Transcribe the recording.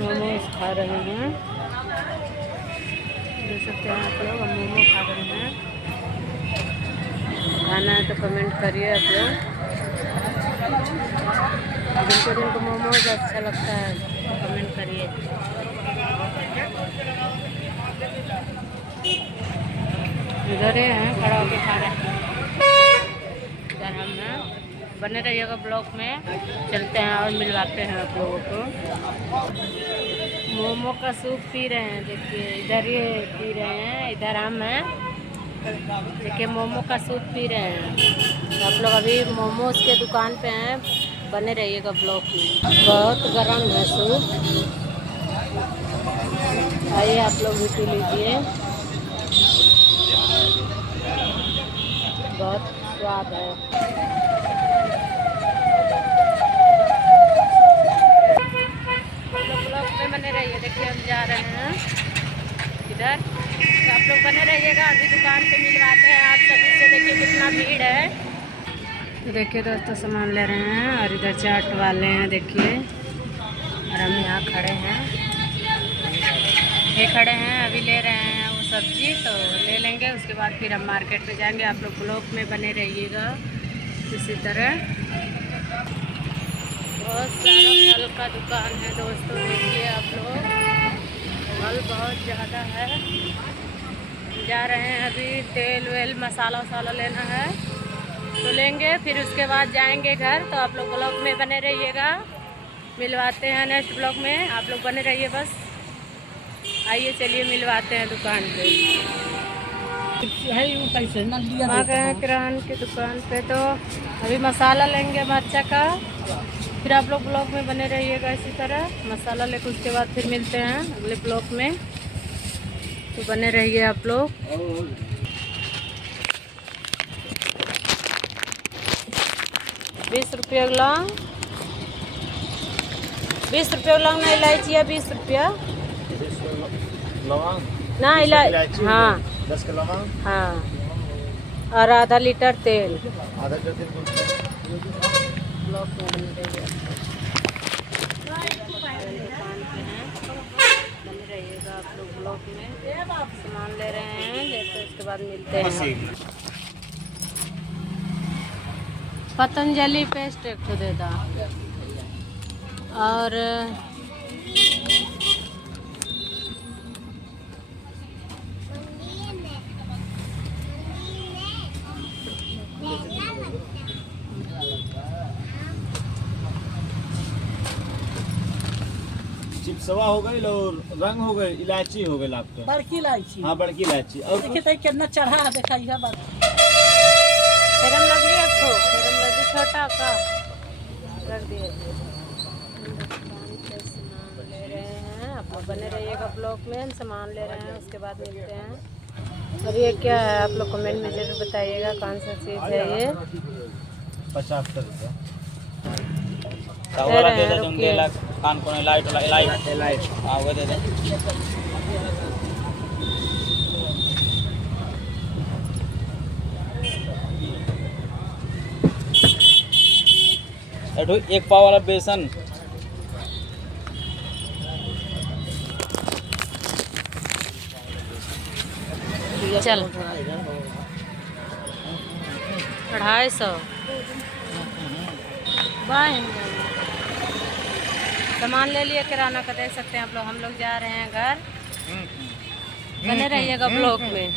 मोमोज खा रहे हैं, देख सकते हैं आप लोग। हम मोमो खा रहे हैं। खाना है तो कमेंट करिए आप लोग। जिनको मोमोज अच्छा लगता है कमेंट करिए। इधर ही हैं, खड़ा होकर खा रहे हैं। इधर हम हैं, बने रहिएगा ब्लॉग में। चलते हैं और मिलवाते हैं आप लोगों को। मोमो का सूप पी रहे हैं, देखिए इधर ही पी रहे हैं। इधर हम हैं, देखिए मोमो का सूप पी रहे हैं। तो आप लोग अभी मोमोज के दुकान पे हैं, बने रहिएगा ब्लॉग में। बहुत गर्म है सूप, आइए आप लोग भी पी लीजिए। बहुत स्वाद है। ब्लॉग में बने रहिए। देखिए हम जा रहे हैं इधर, तो आप लोग बने रहिएगा। अभी दुकान पे मिलवाते हैं आप सभी से। देखिए कितना भीड़ है। तो देखिए दोस्तों सामान ले रहे हैं, और इधर चाट वाले हैं देखिए, और हम यहाँ खड़े हैं। ये खड़े हैं, अभी ले रहे हैं वो सब्जी, तो ले लेंगे। उसके बाद फिर हम मार्केट में जाएंगे। आप लोग ब्लॉग में बने रहिएगा इसी तरह। बहुत सारा फल का दुकान है दोस्तों, देखिए आप लोग। फल बहुत ज़्यादा है। जा रहे हैं अभी, तेल वेल मसाला वसाला लेना है तो लेंगे, फिर उसके बाद जाएंगे घर। तो आप लोग ब्लॉग में बने रहिएगा। मिलवाते हैं नेक्स्ट ब्लॉग में, आप लोग बने रहिए बस। आइए चलिए मिलवाते हैं दुकान पे। आ गए हैं किरान की दुकान पे, तो अभी मसाला लेंगे मरचा का। फिर आप लोग ब्लॉग में बने रहिएगा इसी तरह। मसाला लेकर उसके बाद फिर मिलते हैं अगले ब्लॉग में, तो बने रहिए आप लोग। 20 रुपये लौंग, 20 रुपये लौंग ना इलायची है, 20 रुपया ना इलायची। हाँ 10 किलो लौंग, हाँ, और आधा लीटर तेल। आधा लीटर तेल। ब्लॉक में बने रहिए, दुकान पे हैं, बने रहिएगा आप लोग ब्लॉक में। सामान ले रहे हैं, जैसे उसके बाद मिलते हैं। पतंजलि पेस्ट एक तो दे दा, और चिप्सवा हो गई और रंग हो गई, इलायची हो गई आपके। बड़की इलायची। हाँ बड़की इलायची। और देखिए तो कितना चढ़ा दिखाइए बात। फेरम लगी आपको, फेरम लगी छोटा का रख दिए। दुकान पे सामान ले रहे हैं, आप लोग बने रहिएगा ब्लॉक में। सामान ले रहे हैं, उसके बाद मिलते हैं। और ये क्या है आप लोग कमेंट में जरूर बताइएगा कौन सा चीज़ है ये। 75 रुपये। दे रहे हैं, रुकिए। कान को लाइट वाला लाइट लाइट। हाँ वो दे दे। एक पाव वाला बेसन। चल 250 बाय। सामान ले लिए किराना का, देख सकते हैं आप लोग। हम लोग जा रहे हैं घर, बने रहिएगा ब्लॉक में।